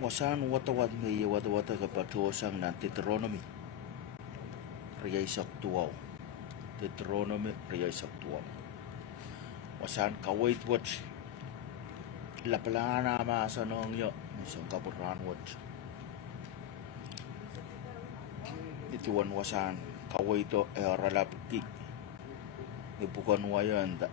Wasan watawat may watawata kapatosang ng Deuteronomy. Riyaisak tuwaw. Deuteronomy riyaisak tuwaw. Wasan kawait watch. Lapalana masa nong yo. Isang kaburan watch. Ituan wasan kawaito ralapki. Ibukan wayan the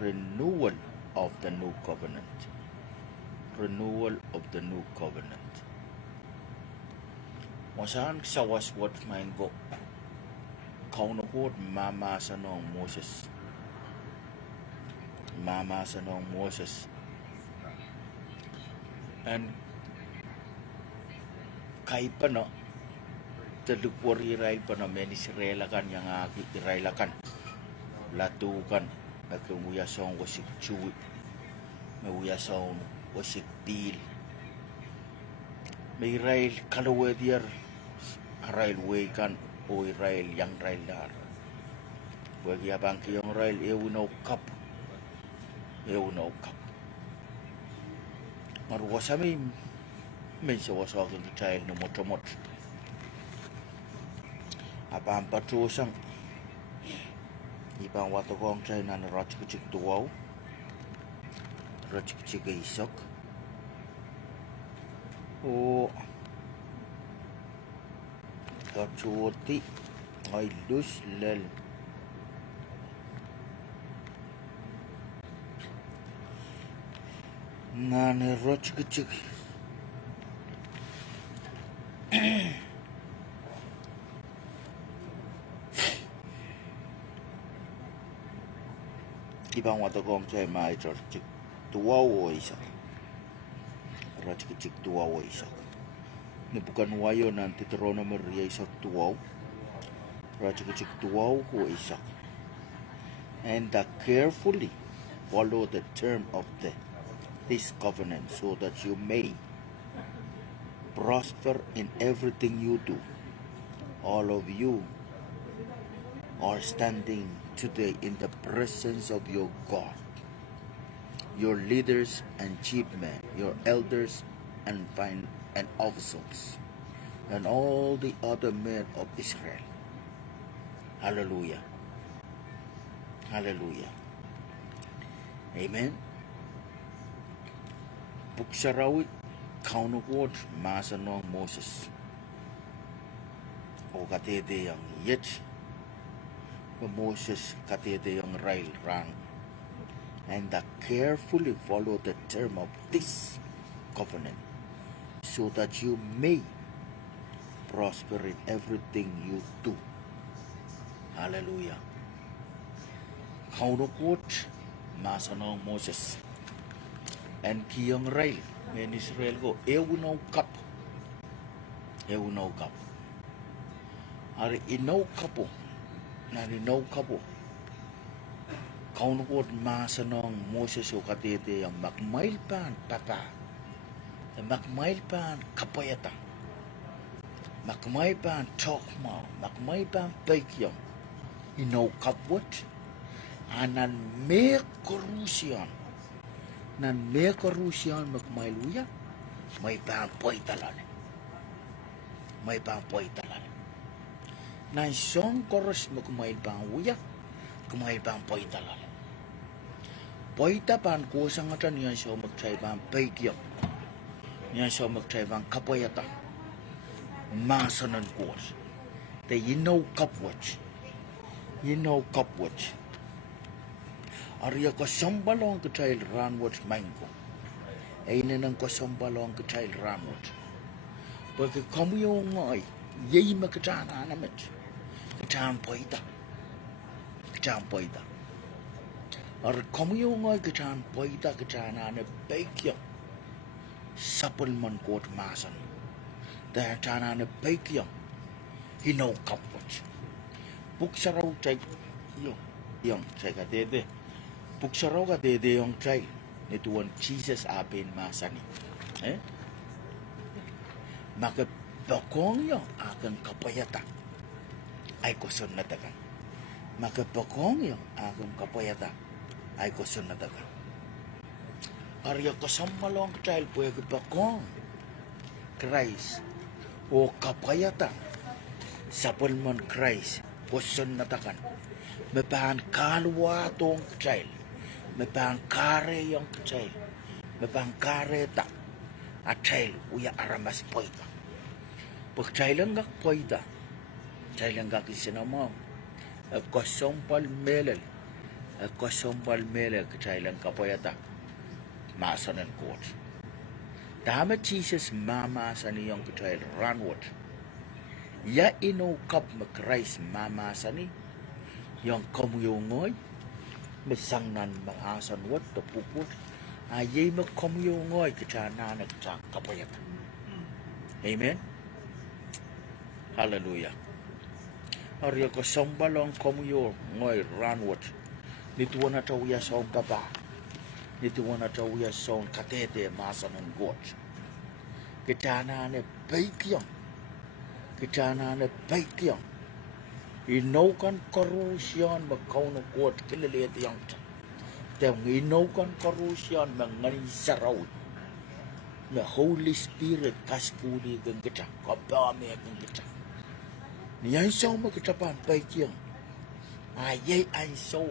renewal of the new covenant. Renewal of the new covenant. Wasan sawas what main go. Kaunukot mama sa nong Moses. Mama sa nong Moses. And kay pa no, talukwar Israel pa no, men Israel kan yang aki Israel kan. Latukan, nagkunguyasong wasik chuwi. Mayuyasong wasik pil. May Israel kalawediyar. Israel way kan o Israel yang Israel dar. Wagi abang kiyong Israel Inou Kapw. Inou Kapw. Marwasami may sawasawag ng Israel na motomot. Apang patrusang ibang watogong China na rachikuchik tuwaw. Rachikuchik isok. O kachuoti ay lus lel. Nani rachikuchik. Ibang watogong China may rachikuchik tuwaw o isak. Rachikuchik tuwaw o isak. Bukan wayo ng Deuteronomy riyaisak tuwaw. Rachikuchik tuwaw o isak. And carefully follow the term of this covenant so that you may prosper in everything you do. All of you are standing today in the presence of your God, your leaders and chief men, your elders and officers, and all the other men of Israel. Hallelujah. Hallelujah. Amen. Puksarawit kaunukot masa nong Moses. O katete yang yech. Moses katete yang rail rang. And carefully follow the term of this covenant so that you may prosper in everything you do. Hallelujah. Kaunukot masa nong Moses. And kiyong rail, men Israel ko, Inou Kapw. Inou Kapw. Ari Inou Kapw. Nari Inou Kapw. Kaunukot masa nong Moses o katete yung makmailpan, papa. Makmailpan, kapayata. Makmailpan, chokma. Makmailpan, paikyong. Inou Kapwat. Anan me korusyan. Nan me korusyan makmailuya. May pampoy talal. May pampoy talal. Nan song koros makmail panguya. Kumail pampoy talal. Poita pan kusang atan yan siya magtray pang paikyo. Yan siya magtray pang kapayata. Masanan kurs. The Inou Kapw. Inou Kapw. Arya ko sambalong ke child ranwat mango. Ayun nang ko sambalong ke child ranwat. Porque kamu yung ngay, yay makatana namin. Katan poita. Katan poita. Ar kamu yung ngay katan poita katana na baikyo. Sapul man kot masan. Dahil tana na baikyo. Inou Kapw. Puksaraw chay. Yung chay katete. Puksaraw ka dede yung chay. Nituan Jesus apin masani. Makapakong yung aking kapayata. Ay kusun na taga. Makapakong yung aking kapayata. Ay kusun na taga. Arya kasammalong chay pwede pakong. Christ o kapayata sapulman Christ koson natakan mepahan kalwa tong child mepahan kare yung child mepahan kare ta a child uya aramas poita pag child ngak poita child ngak isinamo kosompal melel kosompal melel child kapayata masanan coach Dama Jesus mama sani yung child ranward ya Inou Kapw Christ mama sani yung komuyongoy mesangnan maasan wat tepuput ayay makomuyongoy kecana nagcang kapayat. Amen. Hallelujah. Arya ko sombalong komuyongoy ranward nituwa na tawya sa baba nituwa na tawya sa katete masanan got kecana ne baikyong kecana ne baikyong Inou kan korusyon magkauno kot kililit yang Teng Inou kan korusyon mangani saraw na Holy Spirit kaskuli kang kita kabame kang kita Niyay saw magkitapan baikyong ayay ay saw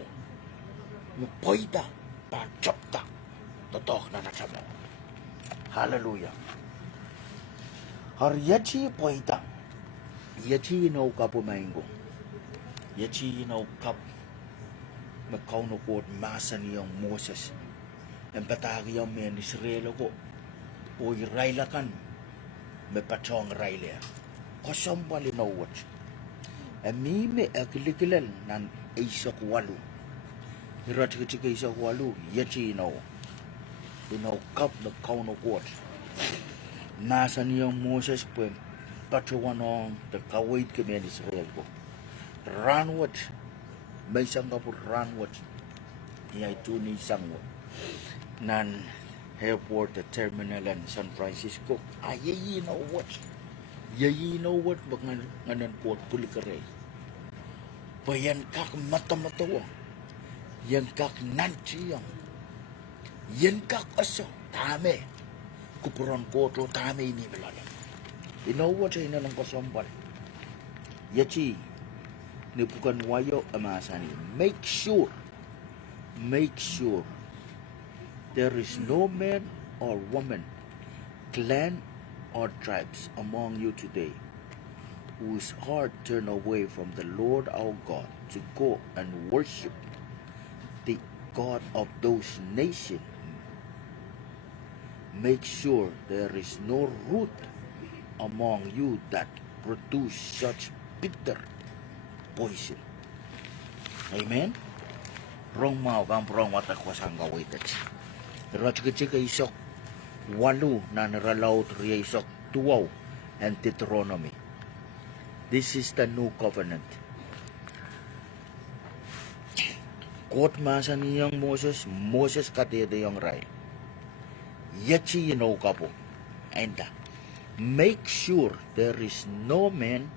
mapoita pachopta totok na nasamo. Hallelujah. Haryachi poita yachi Inou Kapw maingo yachi Inou Kapw magkauno ko masa niyang Moses ang patagi yung men Israel ko o irailakan me patong railea kosombali no watch ami me akilikilal nan isok walu irat kitika isok walu yachi Inou Kapw magkauno ko masa niyang Moses po patuwanong takawait kami ni Israel ko ranwat may Singapore ranwat iyay tuni sangwa nan airport at terminal in San Francisco ayayi na what nganan po pulikare bayan kak mata-matawa yan kak nanchiyang yan kak aso tame kupuran koto tame ini belala Inou ay nalang kasombal yachi ni bukan wayo amasani make sure there is no man or woman clan or tribes among you today whose heart turn away from the Lord our God to go and worship the God of those nations. Make sure there is no root among you that produce such bitter poison. Amen. Rong mau kam rong watak wasang gawitet. Rot kecik isok walu na naralaw triya isok tuwaw and Deuteronomy. This is the new covenant. Kot masa niyang Moses katete yung ray. Yachi Inou Kapw. And make sure there is no man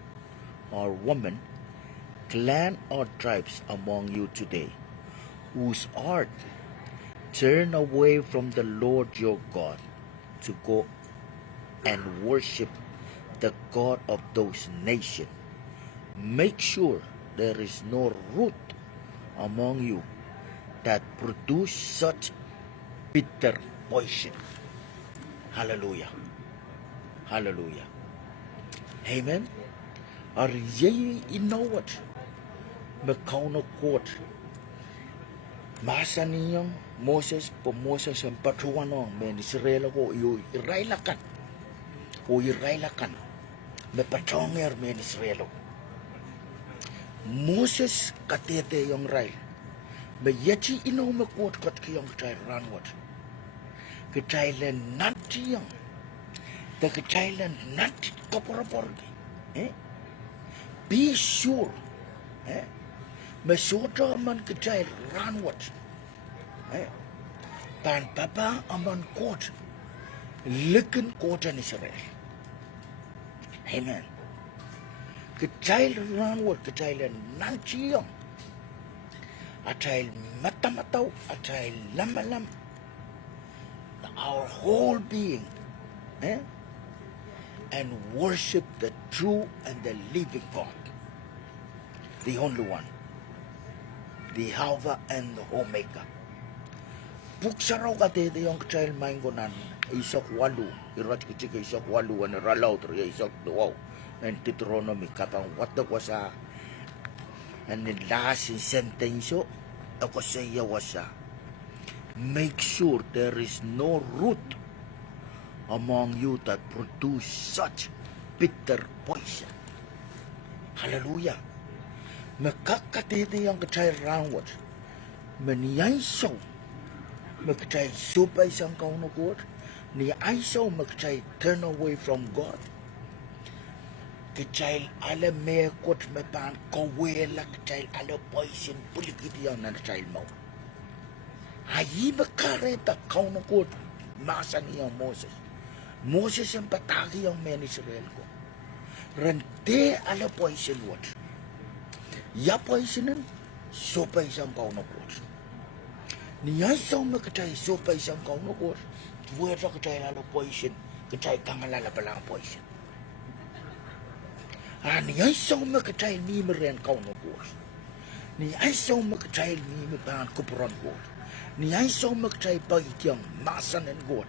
or woman, clan or tribes among you today whose heart turn away from the Lord your God to go and worship the God of those nations. Make sure there is no root among you that produce such bitter poison. Hallelujah. Hallelujah. Amen. Ar yay inawat magkauno kot masa niyang Moses ang patuwanong men Israel ko irailakan me patonger men Israel Moses katete yung rail me yachi Inou makot kat kiyong chay ranwat kachailan nanti yung the kachailan nanti kapuraporgi be sure Mesota man kecail ranwat pan papa aman kot liken kota ni Israel. Amen. Kecail ranwat kecailan nanciyong atail mata-mataw atail lam-lam our whole being and worship the true and the living God, the only one, the Alpha and the Omega. Puksaraw ka tete yung child maingonan isok walu, irat kichika isok walu, and ralaw to isok duwaw, and Deuteronomy kapang what the was and the last sentence ako sa iya was make sure there is no root among you that produce such bitter poison. Hallelujah. Makakatete yung child roundward. Maniyay so. Magtry supay sang kauno God. Ni ay so magtry turn away from God. Kachay ala me kot me pan kawela kachay ala poison pulikit yung na child mo. Ayi makareta kauno God. Masa niya Moses. Moses ang patagi yung men Israel ko. Rente ala poison what. Ya poisonan supay sang kauno God. Niyay sa makatay supay sang kauno God. Buwera katay lalo poison. Katay kangalala palang poison. Niyay sa makatay ni meren kauno God. Niyay sa makatay ni mipan kupuran God. Niyay sa makatay pagikyang masan and God.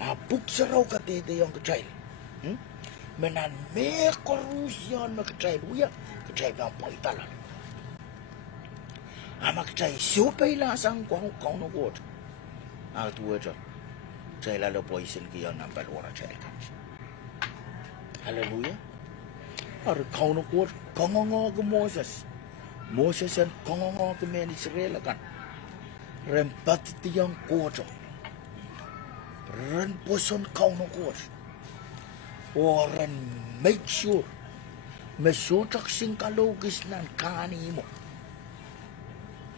Puksaraw katete yung katay. Menan me korusyan makatay luya. Katay bang paitalan. Makatay supay lasang kauno God. Tuwera. Chay lalo poison kiyan ng balwara chay kams. Hallelujah. Ar kauno God. Kongongo ke Moses. Moses and kongongo ke men Israel kan. Rempat tiyang koto. Ren poson kauno God. Or ren make sure. Mesutak sing kalugis nan kani mo.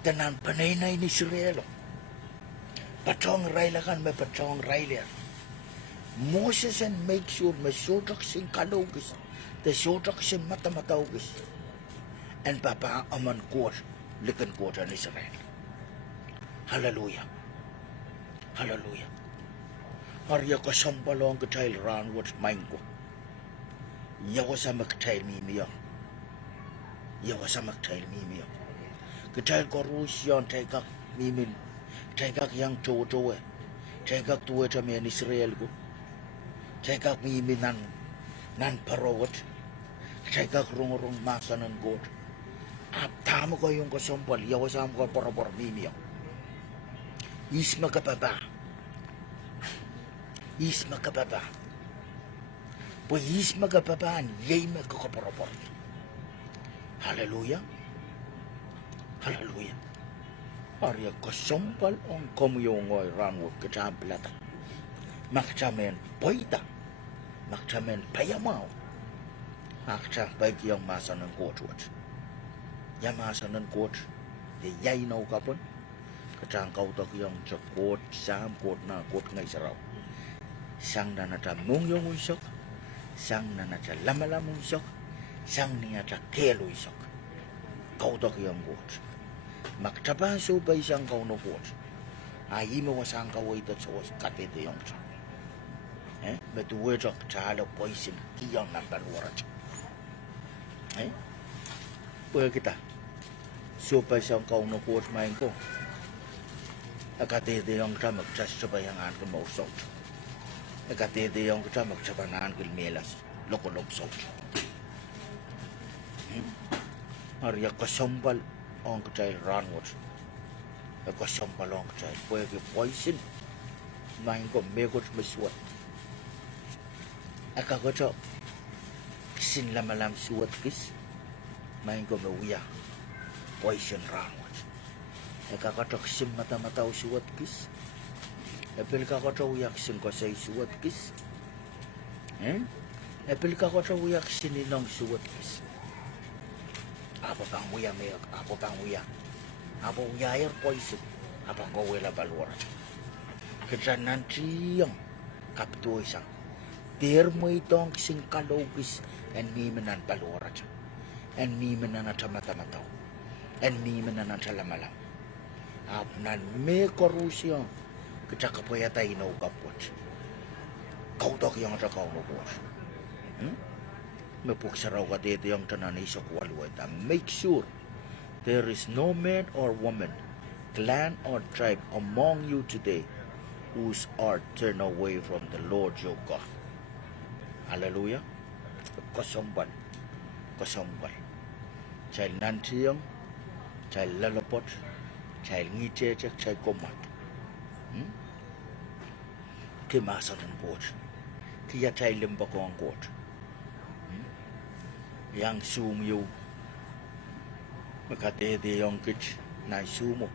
Tanan panay ni Israel. Patong raila kan may patong raila. Moses and make sure mesutak sing kalugis. The sutak sing matamatawgis. And papa aman kot. Likan kot an Israel. Hallelujah. Hallelujah. Arya kasampalong katay ran what's mine ko. Yawa sa magtay mimiyo. Yawa sa magtay mimiyo. Katay ko rusyon tay kak mimin. Tay kak yang chowe. Tay kak tuwe sa men Israel ko. Tay kak mimin nan parawat. Tay kak rung masa ng God. Tama ko yung kasampal. Yawa sa mga parapar mimiyo. Isma kapaba. Isma kapaba. Pues isma kapabaan. Yay magkakaparapar. Hallelujah. Hallelujah. Arya kasampal ang komyongoy ranwot kacang pelata. Makcamen poita. Makcamen payamaw. Makcang baik yang masa ng kotwat. Yang masa ng kot. De Inou Kapw. Kacang kau tak yang cekot sam kot na kot ngay saraw. Sang na nata mong yung usok. Sang na nata lamalam usok. Sang niya ta kelo usok. Kau tak yang kot. Maktapan supay sang kau no kot. Ayi mo wasang kaway tat sa was katete yung sa. Betuwejak talo poison kiyang nabalwarat. Pwede kita. Supay sang kau no kot main ko. Akatete yung sa magtas sabayangan ko mausok. Akatete yung sa magsabanaan ko melas. Lokolog sok. Arya kasampal ang kacay ranwot. Kasampal ang kacay. Pwede poison. Main ko megot masuat. Akakato. Kisin lamalam suat kis. Main ko mawuya. Poison ranwot. Akakato kisin mata-mataw suat kis. Epil kakato uyak kisin ko say suat kis. Epil kakato uyak kisin inong suat kis. Apa bang uya meyak, apa bang uya. Apa uya air poison. Apa kau wela balwarat. Kerja nanti yang kaptu isang. Termo itong kising kalogis and mimenan balwarat. And mimenan at mata-mataw. And mimenan at lamalam. Apnan me korusyon. Kerja kapoyata Inou Kapw. Kau tak yang ada kau nubos. Mapuksaraw ka dito yung tanan isok walway. Make sure there is no man or woman, clan or tribe among you today whose heart turn away from the Lord your God. Hallelujah. Kosombal. Kosombal. Child nantiyong, child lalapot, child ngitechek, child komat. Kimasan ng pot. Kaya child limba ko ang kot. Yang sum yu. Makatete yung kich na sumo.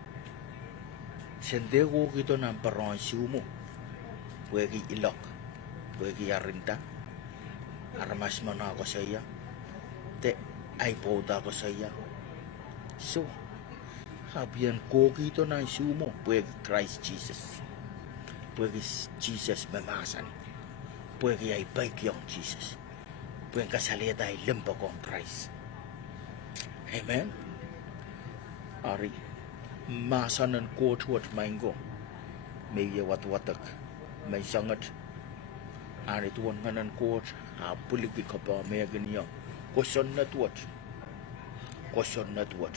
Sende ko kito ng parang sumo. Pwede ilok. Pwede yarinta. Armas mo na ako sa iya. Te, ay poda ko sa iya. So, sabihan ko kito ng sumo. Pwede Christ Jesus. Pwede Jesus mamasan. Pwede ay bike yung Jesus. Pwede kasalita ay limpa kong Christ. Amen. Ari, masanan ko tuwat maingo. May wat-watak, may sangat. Ari tuwan nganan ko, puligi ka pa may ganyan. Koson na tuwat. Koson na tuwat.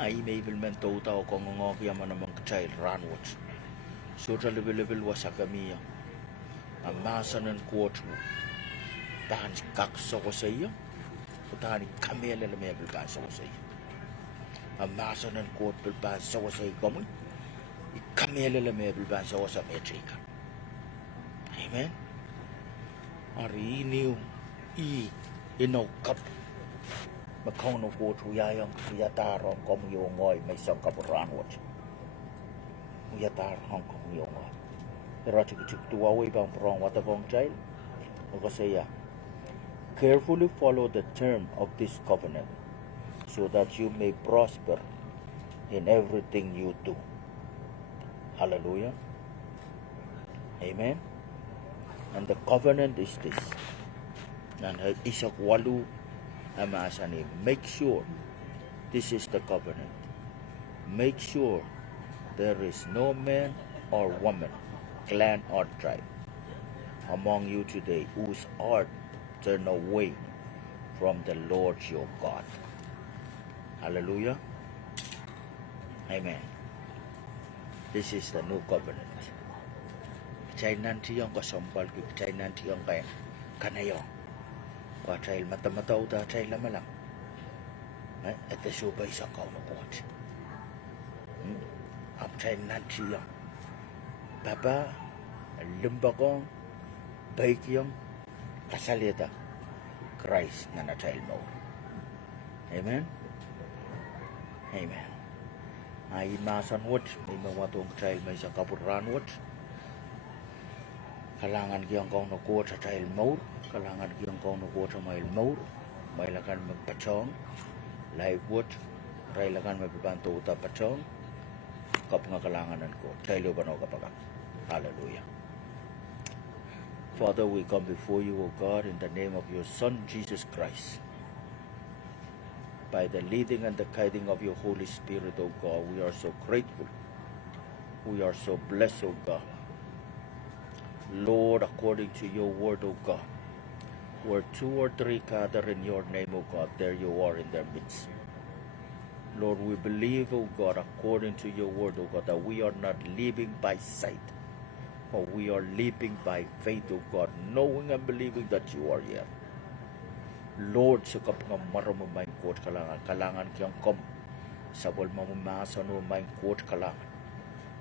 Ay may bilmen tao kong ngok yaman namang child ranwat. So level wasa kami yan. Masanan ko tuwat. Tahan kakso ko sa iyo. Tahan kamela na may bilkasa ko sa iyo. Masanan ko bilbasa ko sa iyo kamoy. Kamela na may bilbasa ko sa metrika. Amen. Ari iniw Inou Kapw. Makauno ko tuyayang tuyatarong komuyongoy may isang kapuranwat. Tuyatarong komuyongoy. Pero chik tuwaway bang parang watakong child. Kasi carefully follow the term of this covenant so that you may prosper in everything you do. Hallelujah. Amen. And the covenant is this. And isak walu amasani. Make sure this is the covenant. Make sure there is no man or woman, clan or tribe among you today whose heart turn away from the Lord your God. Hallelujah. Amen. This is the new covenant. Chay nanti yung kasombal, chay nanti yung kaya kanayo. Wa chay matamataw da chay lamalang. At the subay sa kaw na kuwat. Ang chay nanti yung Papa, lumbakong, baik yung kasalita Christ na na-child mo. Amen? Amen. Ay masan wat, may mawatong child may sa kapuran wat. Kalangan kiyang kong nakuha sa child mo. Kalangan kiyang kong nakuha sa mail mo. May lakan magpachong. Live wat. Ray lakan magpapanto uta pachong. Kap nga kalanganan ko. Child ba no kapag. Hallelujah. Father, we come before you, O God, in the name of your Son, Jesus Christ. By the leading and the guiding of your Holy Spirit, O God, we are so grateful. We are so blessed, O God. Lord, according to your word, O God, where 2 or 3 gather in your name, O God, there you are in their midst. Lord, we believe, O God, according to your word, O God, that we are not living by sight, for we are living by faith, O God, knowing and believing that you are here. Lord, sa kapag maramamay kot kalangan kiyang kom, sa wal mamamasa no may kot kalangan.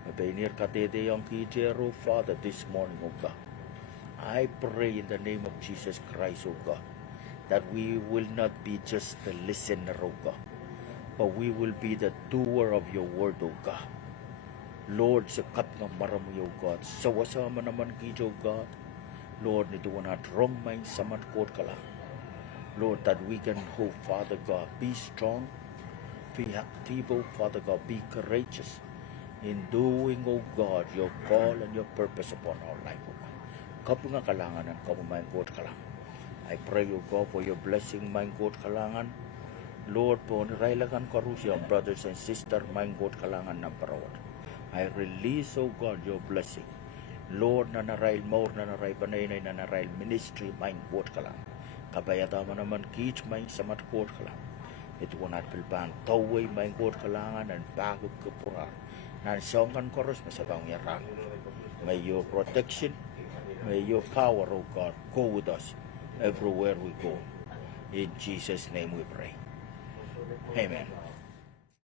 Mabainir ka dede yung kijero, Father, this morning, O God. I pray in the name of Jesus Christ, O God, that we will not be just the listener, O God, but we will be the doer of your word, O God. Lord, sa kapag marami, O God, sawasama naman kijo, God. Lord, nito na wrong mind sa matkot ka lang. Lord, that we can hope, Father God, be strong, be active, Father God, be courageous in doing, O God, your call and your purpose upon our life, O God. Kapag nga kalangan ang kamamangkot ka lang. I pray, O God, for your blessing, mangkot kalangan. Lord, po nirailagan karusya, brothers and sisters, mangkot kalangan ng parawat. I release, O God, your blessing Lord na narail more na naray banay na narail ministry main kot kala. Kabayata man naman kich main samat kot kala. Ito ko natin pilpan taway main kot kalangan and bagog kapura. Nan songkan koros masabang yaran. May your protection, may your power, oh God, go with us everywhere we go. In Jesus' name we pray. Amen.